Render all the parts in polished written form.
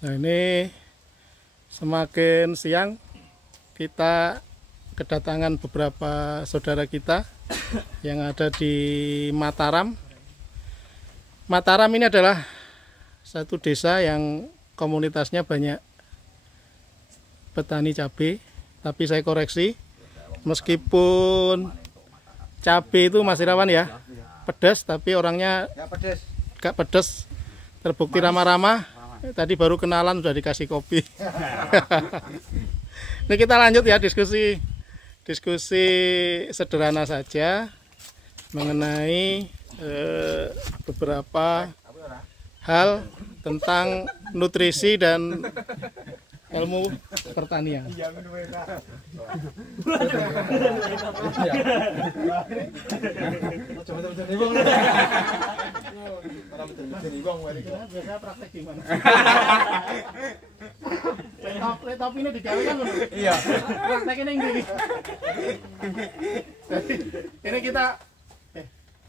Nah, ini semakin siang kita kedatangan beberapa saudara kita yang ada di Mataram. Mataram ini adalah satu desa yang komunitasnya banyak petani cabai, tapi saya koreksi, meskipun cabai itu Mas Irawan ya, pedas, tapi orangnya gak pedas, terbukti ramah-ramah. Tadi baru kenalan sudah dikasih kopi. Ini kita lanjut ya diskusi sederhana saja mengenai beberapa hal tentang nutrisi dan ilmu pertanian. Biasa praktek gimana? Laptop ini digawe kan? Iya. Prakteknya yang gini. Ini kita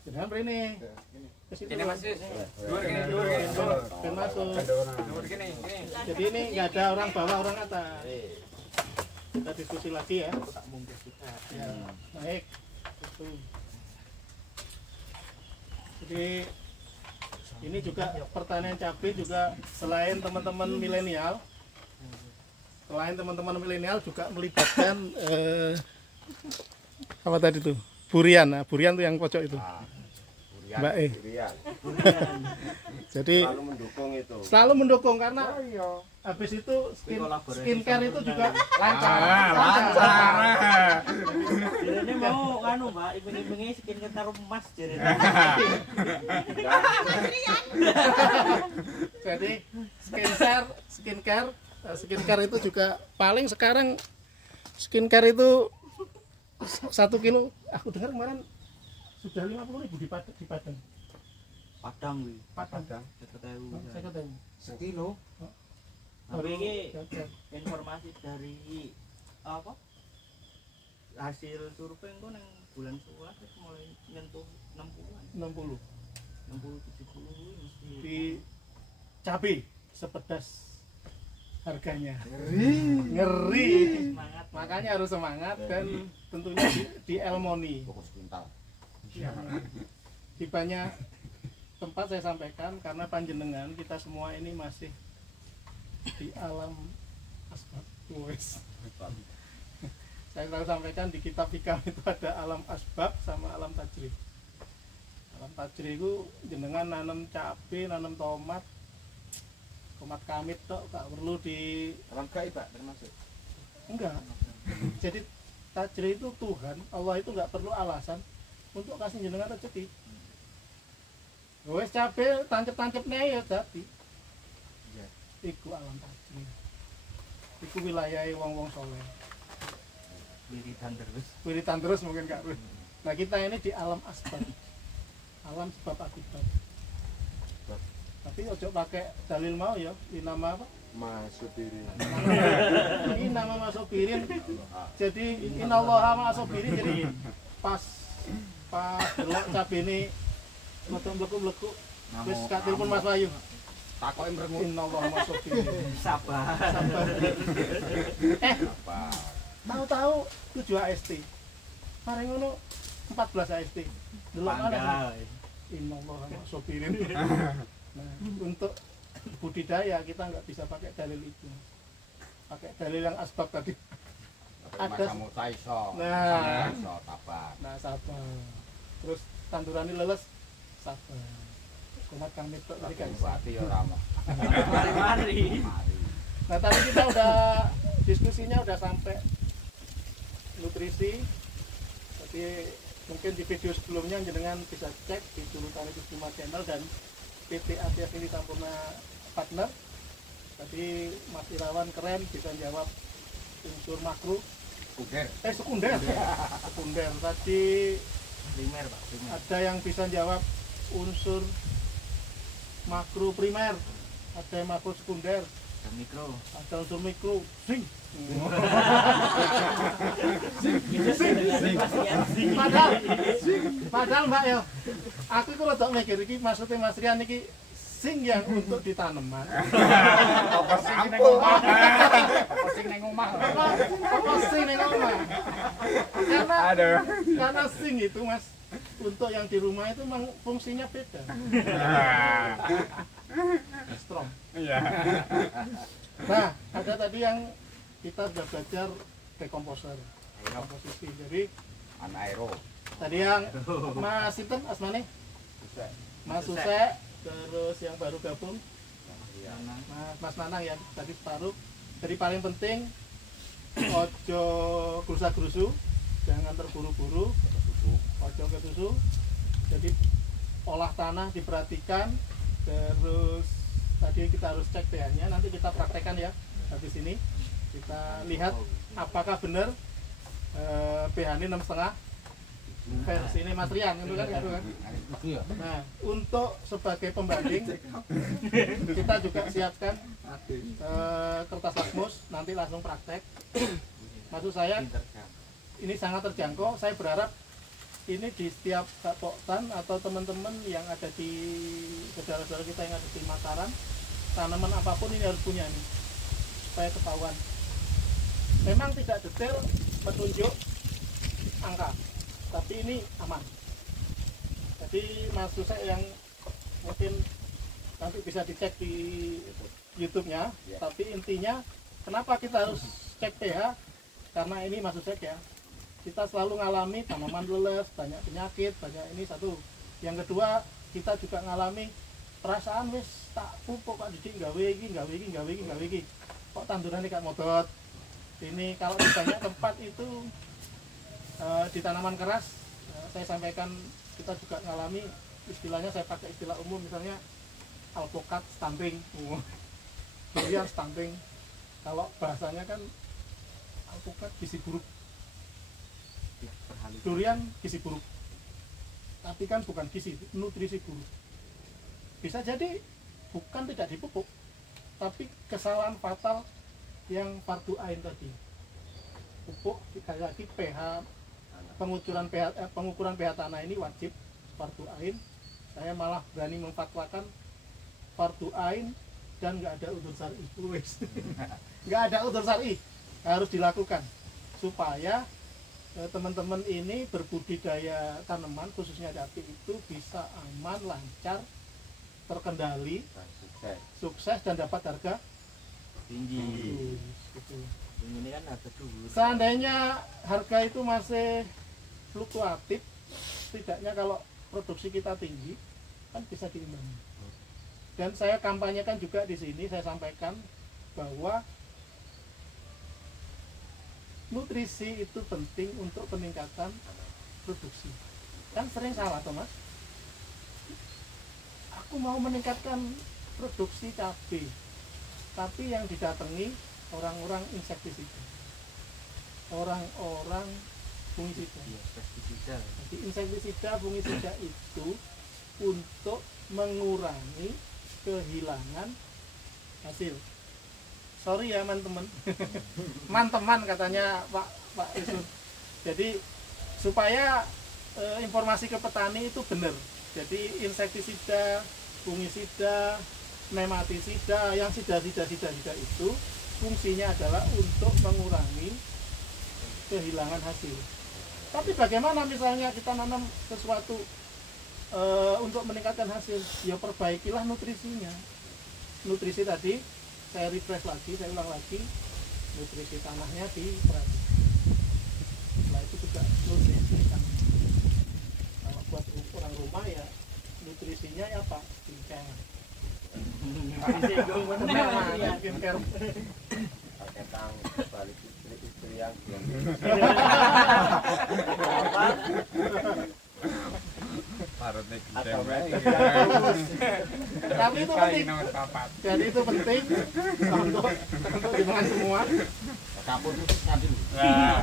sedang ini. Ini masuk. Masuk. Jadi ini nggak ada orang bawah orang atas. Kita diskusi lagi ya. Ya, baik. Jadi ini juga pertanian cabai juga selain teman-teman milenial, juga melibatkan apa tadi tuh? Burian. Nah, burian tuh yang pojok itu. Mbak Jadi selalu mendukung karena habis itu skincare itu juga lancar. Ini mau anu Mbak, ibing-ibingi skincare karo emas jare. Jadi skincare itu juga paling sekarang skincare itu 1 kilo. Aku dengar kemarin sudah 50.000 di Padang. Padang. Saya ketemu. Sekilo. Tapi ini informasi dari apa? Hasil survei itu nang bulan 11 mulai nyentuh 60 70 mesti di cabai sepedas harganya. Ngeri. semangat. Makanya harus semangat dan tentunya di Elmoni. Di banyak tempat saya sampaikan karena panjenengan kita semua ini masih di alam asbab. Saya selalu sampaikan di kitab hikam itu ada alam asbab sama alam tajrib. Alam tajrib itu jenengan nanam cabai, nanam tomat kamit tok, gak perlu di Alam gaib Pak termasuk. enggak. Jadi tajrib itu Tuhan, Allah itu nggak perlu alasan untuk kasih jenengan rezeki. Wes cabe tancep-tancep nih ya dadi. Iku alam tajrib. Iku wilayah wong-wong soleh. Wiritan terus mungkin Kak Rus. Nah kita ini di alam asbab. Alam sebab akibat. Tapi ojo pakai dalil mau ya, ini nama apa? Masubirin. Ini nama Masubirin. Jadi innallaha ma'asubirin. Jadi pas delok cabe ini mlebu-mlebu wis gak telepon Mas Wayu. Takoke mrengut. Innallaha ma'asubirin. Sabar. Tahu-tahu 7 AST. Mari ngono 14 AST. Delok mana? Innallaha ma'asubirin. Nah, untuk budidaya kita nggak bisa pakai dalil itu. Pakai dalil yang asbab tadi. Ada nah sabar. Terus tanduran ini leles sabar. Kumat kang mitok tadi kan. Mari. Nah tadi kita udah diskusinya udah sampai nutrisi. Tapi mungkin di video sebelumnya jenengan bisa cek di Sultan Kusuma Channel dan PT ATF ini Sampurna Partner. Tadi Mas Irawan keren bisa jawab unsur makro. Sekunder. Tadi Primer Pak. ada yang bisa jawab unsur makro primer, ada yang makro sekunder, Mikro. ada unsur mikro. Sing. Padahal Mbak ya, aku itu rada mikir iki maksudnya Mas Rian iki sing yang untuk di tanaman. Apa sing ning omah? Apa sing ning omah? Apa sing ning omah? Karena Aduh. karena sing itu Mas, untuk yang di rumah itu memang fungsinya beda. Strong. Iya. Nah, ada tadi yang kita sudah belajar dekomposer, komposisi. Jadi Anaero. tadi yang Mas Sinten asmane? Mas Susek, terus yang baru gabung Mas Nanang ya tadi separuh. Jadi paling penting ojo gerusa-gerusu, jangan terburu-buru, ojo kesusu. Jadi olah tanah diperhatikan, terus tadi kita harus cek pH-nya, nanti kita praktekkan ya habis ini. Kita lihat apakah benar pH ini 6,5 versi ini Mas Rian itu kan, Nah, untuk sebagai pembanding kita juga siapkan kertas lakmus, nanti langsung praktek. Maksud saya ini sangat terjangkau. Saya berharap ini di setiap Poktan atau teman-teman yang ada di saudara-saudara kita yang ada di Mataram, tanaman apapun ini harus punya nih supaya ketahuan. Memang tidak detail menunjuk angka, tapi ini aman. Jadi Mas Susek yang mungkin nanti bisa dicek di YouTube-nya, tapi intinya kenapa kita harus cek pH? Karena ini Mas Susek ya, kita selalu ngalami tanaman leles, banyak penyakit, banyak ini satu. Yang kedua, kita juga ngalami perasaan wis tak pupuk Pak Didik gawe iki, kok tandurannya kayak modot. Ini kalau di banyak tempat itu di tanaman keras, saya sampaikan kita juga ngalami istilahnya, saya pakai istilah umum misalnya alpukat stunting, durian stunting. Kalau bahasanya kan alpukat gizi buruk, durian gizi buruk, tapi kan bukan gizi, nutrisi buruk. Bisa jadi bukan tidak dipupuk, tapi kesalahan fatal yang fardu ain tadi. Pupuk sekali lagi pH, pengukuran pH tanah ini wajib fardu ain. Saya malah berani memfatwakan fardu ain dan nggak ada udzur syar'i. Nggak ada udzur syar'i, harus dilakukan supaya teman-teman ini berbudidaya tanaman khususnya cabai itu bisa aman, lancar, terkendali, sukses dan dapat harga tinggi. Gitu. Ini kan harga dulu. Seandainya harga itu masih fluktuatif, setidaknya kalau produksi kita tinggi kan bisa diimbangi. Dan saya kampanyekan juga di sini, saya sampaikan bahwa nutrisi itu penting untuk peningkatan produksi. Kan sering salah Thomas, aku mau meningkatkan produksi cabai, tapi yang didatangi orang-orang insektisida, orang-orang fungisida. Jadi insektisida, fungisida itu untuk mengurangi kehilangan hasil. Sorry ya teman-teman, teman-teman katanya Pak Isun. Jadi supaya informasi ke petani itu benar. Jadi insektisida, fungisida, nematisida, yang sida itu fungsinya adalah untuk mengurangi kehilangan hasil. Tapi bagaimana misalnya kita nanam sesuatu untuk meningkatkan hasil? Ya perbaikilah nutrisinya. Nutrisi tadi saya refresh lagi, saya ulang lagi, nutrisi tanahnya diperhatikan. Setelah itu juga nutrisi kan. Kalau buat orang rumah ya nutrisinya ya apa? Skincare. Skincare. Tentang balik istri yang Tapi itu penting. Jadi itu penting untuk dimakan semua. Nah,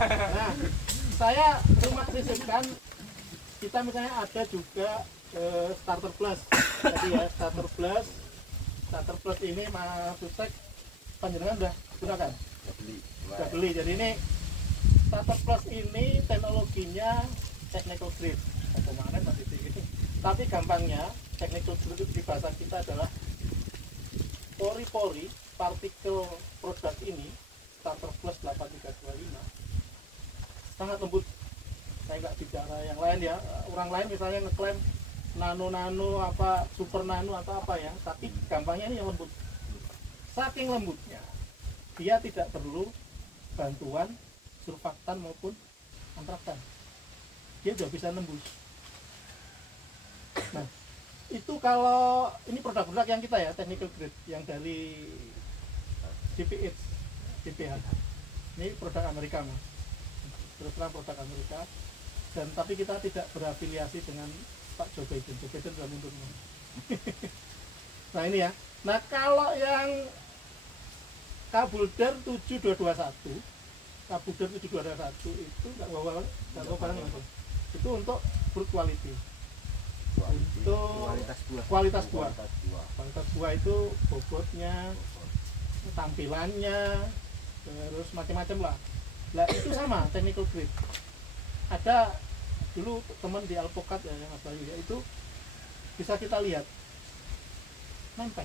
saya cuma sisipkan kita misalnya ada juga starter plus. Jadi ya starter plus ini Mas Susek panjenengan udah gunakan? Udah beli. Jadi ini starter plus ini teknologinya technical grade. Kemarin masih tinggi. Tapi gampangnya technical grade itu di bahasa kita adalah pori-pori partikel produk ini Starter Plus 8325 sangat lembut. Saya nggak bicara yang lain ya, orang lain misalnya ngeklaim nano apa super nano atau apa ya, tapi gampangnya ini yang lembut. Saking lembutnya dia tidak perlu bantuan surfaktan maupun antraktan, dia sudah bisa nembus. Nah itu kalau ini produk-produk yang kita ya technical grade yang dari DPH ini produk Amerika mas, terus terang produk Amerika, dan tapi kita tidak berafiliasi dengan Pak Joe Biden sudah mundur. Nah ini ya, nah kalau yang Kabulder 7221 itu nggak bawa barang langsung, itu untuk fruit quality, itu kualitas buah itu bobotnya, tampilannya, terus macam-macam lah. Nah itu sama technical grade. Ada dulu teman di Alpukat ya yang Mas Bayu ya, itu bisa kita lihat nempel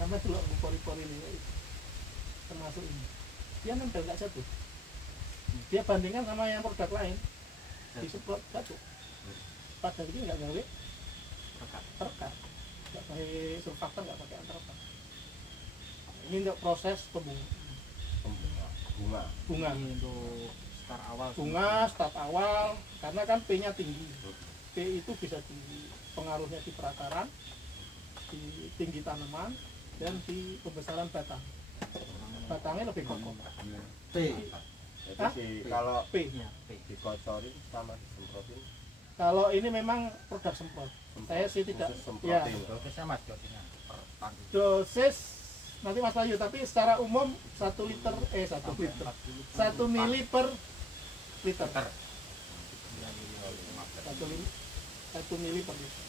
sama dulu pori-pori ini termasuk ini, dia nempel nggak jatuh. Dia bandingkan sama yang produk lain disemprot jatuh. Padahal ini nggak gawe terkat, nggak pakai surfaktan, nggak pakai antraktan. Ini untuk proses bunga Ini untuk start awal, karena kan P nya tinggi. P itu bisa tinggi pengaruhnya di perakaran, di tinggi tanaman, dan di pembesaran batangnya lebih kokoh. P. Jadi kalau P. dikocorin sama disemprotin. Kalau ini memang produk semprot. Saya sih tidak. Ya, Dosisnya mas, dosisnya per tangki. dosis nanti Mas Bayu, tapi secara umum 1 liter 1 mili per liter. 1 mili per liter.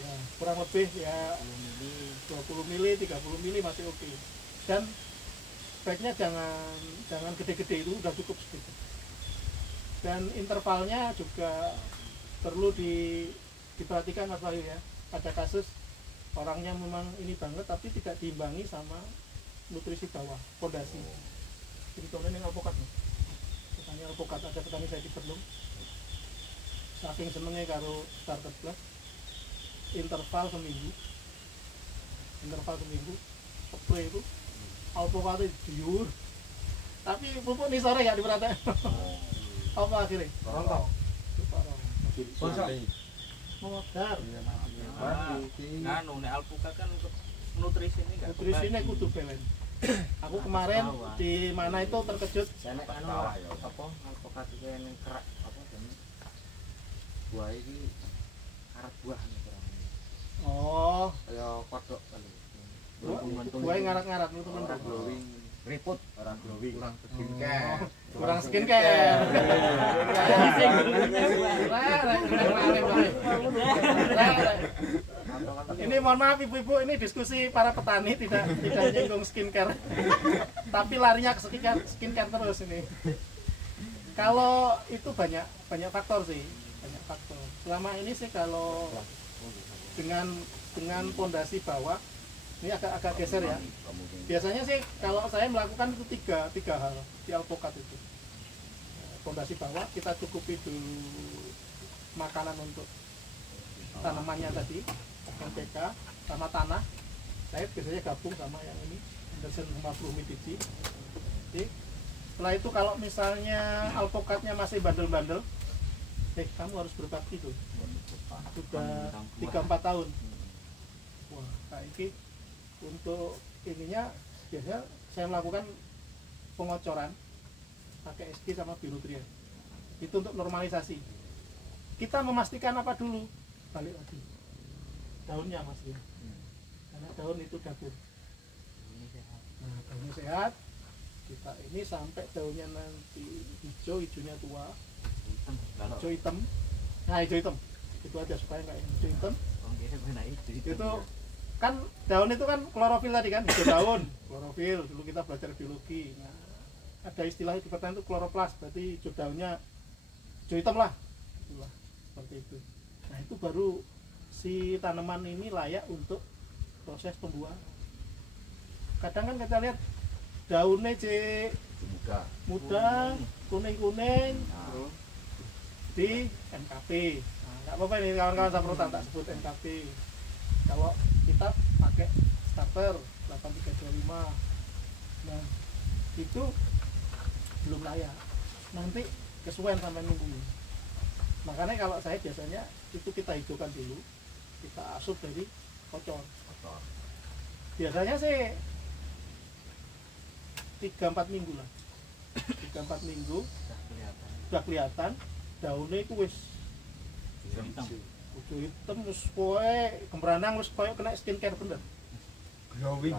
Ya, kurang lebih ya 20 mili, 30 mili masih oke. Dan baiknya jangan gede-gede, itu udah cukup sedikit. Dan intervalnya juga perlu diperhatikan Mas Bayu ya. Pada kasus orangnya memang ini banget tapi tidak diimbangi sama nutrisi bawah, pondasi. Jadi contohnya yang alpukat nih. Petani alpukat, ada petani saya di Berlung. Saking senengnya karo Starter Plus, interval seminggu, spray itu alpukatnya diur. Tapi pupuk nih sore nggak diperhatiin. Apa akhirnya? Rontok. Modar. Nganu nek alpukat kan untuk nutrisi ini enggak. Nutrisinya kudu balance. Aku kemarin di mana itu terkejut. Nek anu apa alpukat iki ning kerak apa jenenge? Buah iki karat buah nih kurang. Oh, Kaya kodok kali. gue ngarat-ngarat itu temen. Glowing. Riput. Orang glowing. Kurang skincare. Kurang skincare. Ini mohon maaf ibu-ibu, ini diskusi para petani, tidak nyinggung skincare. Tapi larinya ke skincare terus ini. Kalau itu banyak faktor sih, banyak faktor. Selama ini sih kalau dengan pondasi bawah, ini agak geser ya. Biasanya sih kalau saya melakukan itu tiga hal di alpukat itu. Pondasi bawah kita cukupi dulu makanan untuk tanamannya tadi, NPK sama tanah. Saya biasanya gabung sama yang ini, Anderson sama Humidity. Oke. Setelah itu kalau misalnya alpukatnya masih bandel-bandel, kamu harus berbakti tuh. Sudah 3-4 tahun. Wah, kayak ini untuk ininya biasanya saya melakukan pengocoran pakai SG sama Binutrien. Itu untuk normalisasi. Kita memastikan apa dulu? Balik lagi. Daunnya Mas ya. Karena daun itu dapur. Nah, daunnya sehat. Kita ini sampai daunnya nanti hijaunya tua. Hijau hitam. Nah, hijau hitam. Itu aja supaya nggak hijau hitam. Itu kan daun itu kan klorofil tadi kan, hijau daun, klorofil. Dulu kita belajar biologi. Nah, ada istilah di pertanian itu kloroplas, berarti hijau daunnya hijau hitam lah. Itulah seperti itu. Nah, itu baru si tanaman ini layak untuk proses pembuahan. Kadang kan kita lihat daunnya Muda. muda, kuning-kuning Nah, di NKP. Nah, nggak apa-apa ini kawan-kawan saprotan tak sebut NKP. Kalau kita pakai starter 8325, nah itu belum layak. Nanti kesuwen sampai nunggu. Makanya kalau saya biasanya itu kita hijaukan dulu, kita asup dari kocor. kotor. Biasanya sih 3-4 minggu lah. 3-4 minggu Sudah kelihatan. udah kelihatan daunnya itu wis Hitam. udah hitam terus kowe kemberanang terus kowe kena skincare bener.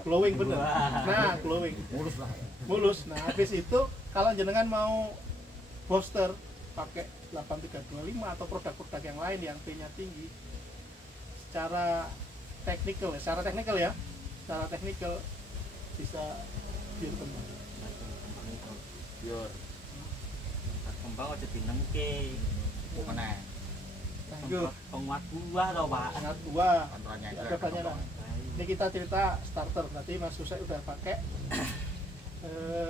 Glowing. Bener. Wah. Nah, glowing. Mulus lah. Mulus. Nah, habis itu kalau jenengan mau booster pakai 8325 atau produk-produk yang lain yang P-nya tinggi, secara teknikal ya, secara teknikal bisa biar kembang. Kembang itu. Biar Kembang aja dinengke. meneh. Lanjut, Penguat buah tau Pak. sangat buah. Kontrolnya Nggak ada banyak lah. Ini kita cerita starter, berarti Mas Susek udah pakai.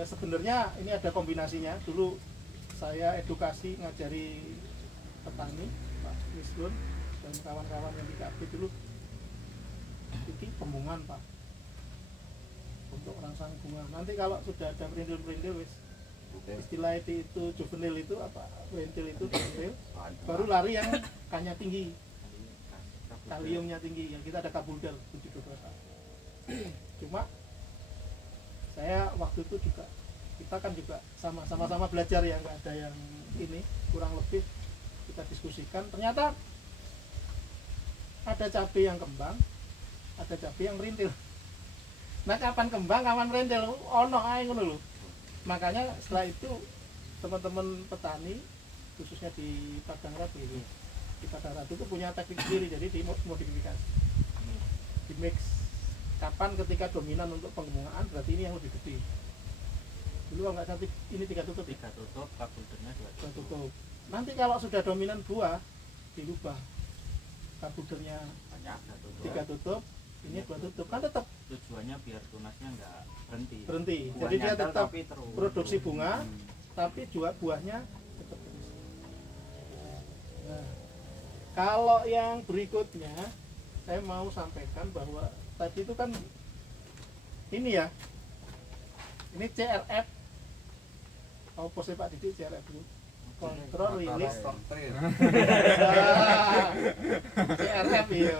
Sebenarnya ini ada kombinasinya. Dulu saya edukasi ngajari petani, Pak Misrun dan kawan-kawan yang di KB dulu. Ini pembungan Pak, untuk rangsang bunga. Nanti kalau sudah ada perindil-perindil, wis istilah itu juvenil itu apa? Lentil itu juvenil, baru lari yang kanya tinggi, kaliumnya tinggi. Yang kita ada kabulder 721. Cuma saya waktu itu juga kita kan juga sama-sama belajar ya, nggak ada yang ini, kurang lebih kita diskusikan. Ternyata ada cabai yang kembang, ada cabai yang merintil. Nah, kapan kembang, kapan merintil, ono ae ngono lho. Makanya setelah itu teman-teman petani khususnya di Padang Ratu ini, di Padang Ratu itu punya teknik sendiri, jadi dimodifikasi, di mix. Kapan ketika dominan untuk pengembangan, berarti ini yang lebih gede. Dulu nggak cantik, ini 3 tutup ya? 3 tutup, kabuldernya 2 2 tutup. tutup. Nanti kalau sudah dominan buah, dirubah kabuldernya banyak 3 tutup, ini 2 tutup, kan tetap Tujuannya biar tunasnya nggak berhenti. berhenti. Buah Jadi dia nyantel tetap tapi terus. produksi bunga, tapi juga buahnya tetap terus. Nah, kalau yang berikutnya saya mau sampaikan bahwa tadi itu kan ini ya, ini CRF. Apa sih Pak Didi CRF itu? Kontrol rilis. CRF iya.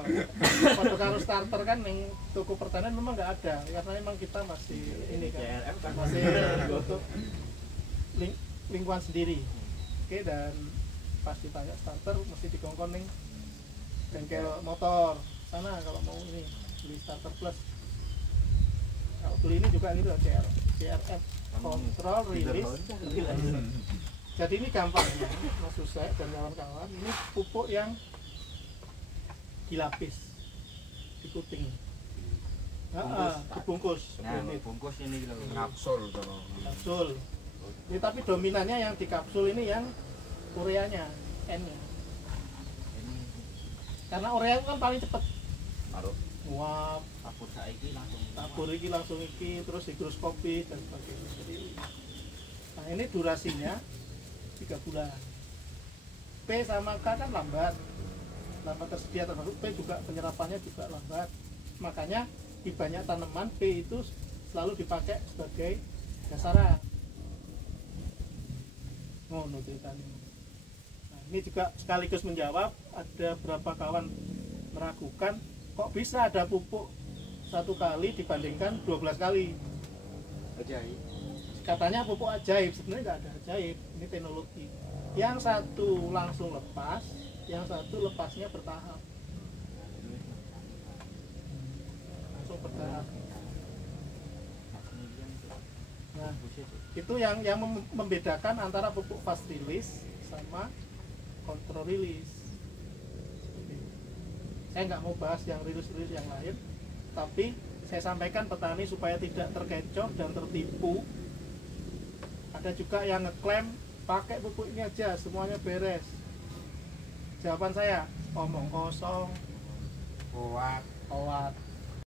Pada kalau starter kan yang toko pertanian memang nggak ada, karena memang kita masih ini kan CRF kan masih untuk lingkungan sendiri. Oke, dan pas ditanya starter mesti dikongkon ning bengkel motor sana kalau mau ini beli starter plus. Kalau beli ini juga gitu CRF kontrol rilis. Jadi ini gampangnya Mas Susek dan kawan-kawan, ini pupuk yang dilapis, dikuting, dibungkus Nah, seperti ini, bungkus ini loh. Kapsul tuh. kapsul. Ini tapi dominannya yang di kapsul ini yang ureanya, N-nya. Ini Karena urea itu kan paling cepet Taruh. nguap, tabur saiki langsung. tabur iki langsung iki, terus higroskopi dan sebagainya. Jadi, nah ini durasinya 3 bulan. P sama K kan lambat tersedia, termasuk P juga penyerapannya juga lambat. Makanya di banyak tanaman P itu selalu dipakai sebagai dasaran. Ngono ceritanya. Nah, ini juga sekaligus menjawab ada berapa kawan meragukan kok bisa ada pupuk 1 kali dibandingkan 12 kali. Ajaib. Katanya pupuk ajaib, sebenarnya nggak ada ajaib, ini teknologi. Yang satu langsung lepas, yang satu lepasnya bertahap, langsung bertahap. Nah, itu yang membedakan antara pupuk fast release sama control release. Saya nggak mau bahas yang release yang lain, tapi saya sampaikan petani supaya tidak terkecoh dan tertipu. Ada juga yang ngeklaim pakai pupuk ini aja semuanya beres. Jawaban saya omong kosong, Kuat. kuat.